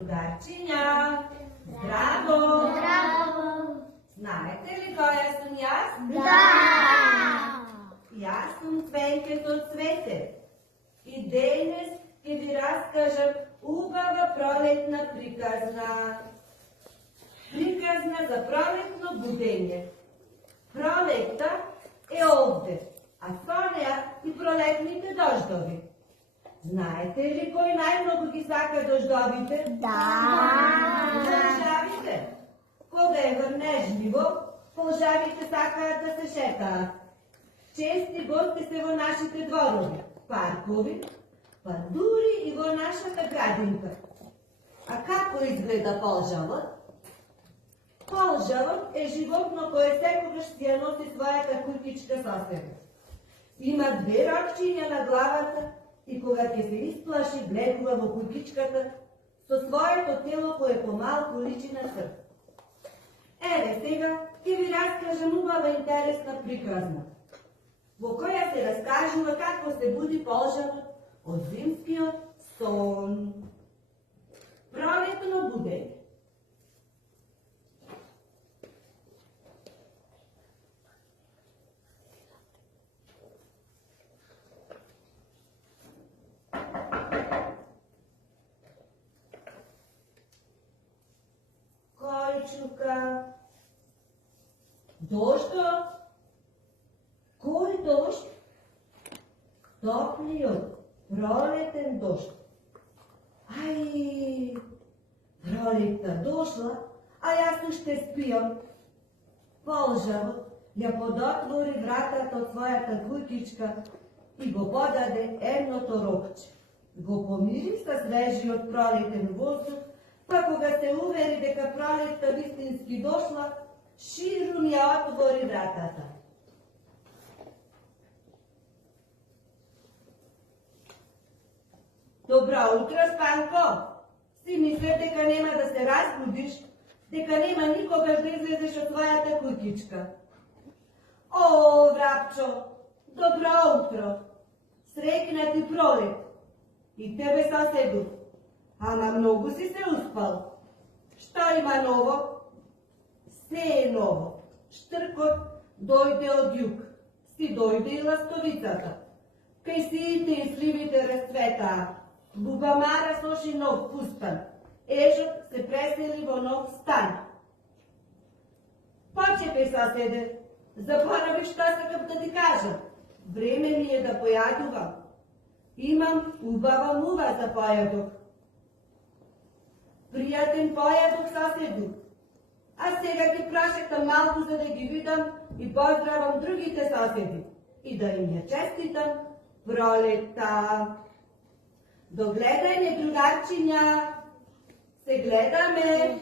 Другарчиња, здраво! Здраво! Знаете ли која сум јас? Да! Јас сум Цвенкето Цвете. И денес ќе ви раскажам убава пролетна приказна. Приказна за пролетно будење. Пролетта е овде, а со неа и пролетните дождови. Знаете ли кој најмногу ги сака дождовите? Да! Полжавите. Кога е врнежливо, полжавите сакаат да се шетаат. Чести гости се во нашите дворови, паркови, па дури и во нашата градинка. А како изгледа полжавот? Полжавот е животно кое секогаш си ја носи својата куќичка со себе. Има две рокчиња на главата и кога ќе се исплаши, влегува во куќичката со своето тело кое помалку личи на црв. Еве сега ќе ви раскажам убава интересна приказна, во која се раскажува како се буди полжавот од зимскиот сон. Пролетно будење. Кој чука? Дождот? Кој дожд? Топлиот, пролетен дожд. Ај, пролетта дошла, а јас уште спиам. Полжавот ја подотвори вратата од својата куќичка и го подаде едното рокче. Го помириса свежиот пролетен воздух, па кога се увери дека пролетта вистински дошла, ширум ја отвори вратата. Добро утро, Спанко! Си мислев дека нема да се разбудиш, дека нема никогаш да излезеш од својата куќичка. О, врапчо, добро утро! Среќна ти пролет! И тебе соседу! Ама многу си се успал. Што има ново? Се е ново. Штркот дојде од југ. Си дојде и ластовицата. Кај сиите и сливите расцветаа. Бубамара соши нов пустан. Ежот се пресели во нов стан. Почекај, соседе. Заборави што сакам да ти кажам. Време ми е да појадувам. Имам убава мува за појадок. Пријатен појадок, соседу. А сега ги прашекам малку за да ги видам и поздравам другите соседи и да им ја честитам пролетта. До гледање, другарчиња. Се гледаме.